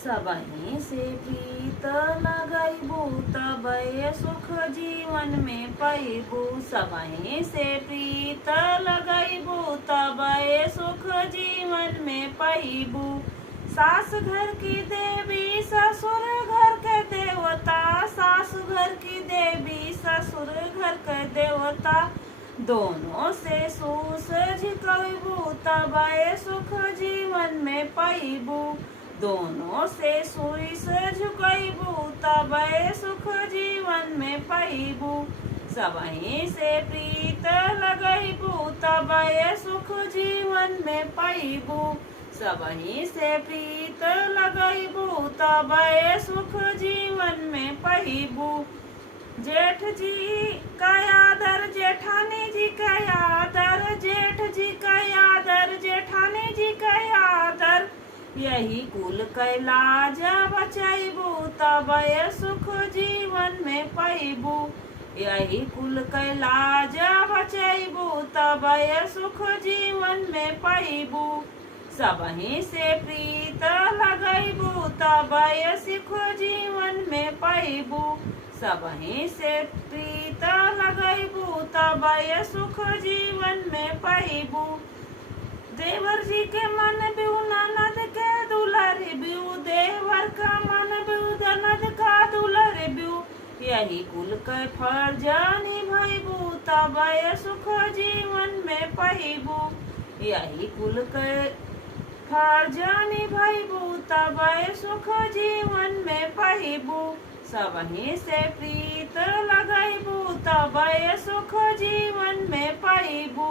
सबहि से प्रीत लगैबू तबै सुख जीवन में पैबू। सबहि से प्रीत लगैबू तबै सुख जीवन में पैबू। सास घर की देवी ससुर घर के देवता, सास घर की देवी ससुर घर के देवता, दोनों से सूस झिकैबू तबै सुख जीवन में पैबू। दोनों से सुईस झुकैबू तबै सुख जीवन में पैबू। सबहि से प्रीत लगैबू तबै सुख जीवन में पैबू। सबहि से प्रीत लगैबू तबै सुख जीवन में पैबू। जेठ जी का आदर जेठानी जी का आदर, जेठ जी का आदर जेठानी जी का आदर, यही कुल कैलाज बचैबू तबै सुख जीवन में पैबू। यही कुल कैलाज बचैबू तबै सुख जीवन में पैबू। सबहि से प्रीत लगैबू तबै सुख जीवन में पैबू। सबहि से प्रीत लगैबू तबै सुख जीवन में पैबू। देवर जी के मन बिउ ननद के दुलारे बिउ, देवर का मन बिउ ननद का दुलारे बिउ, यही कुल के फर्ज निभैबू तबै सुख जीवन में पैबू। यही कुल के फर्ज निभैबू तबै सुख जीवन में पैबू। सबहि से प्रीत लगैबू तबै सुख जीवन में पैबू।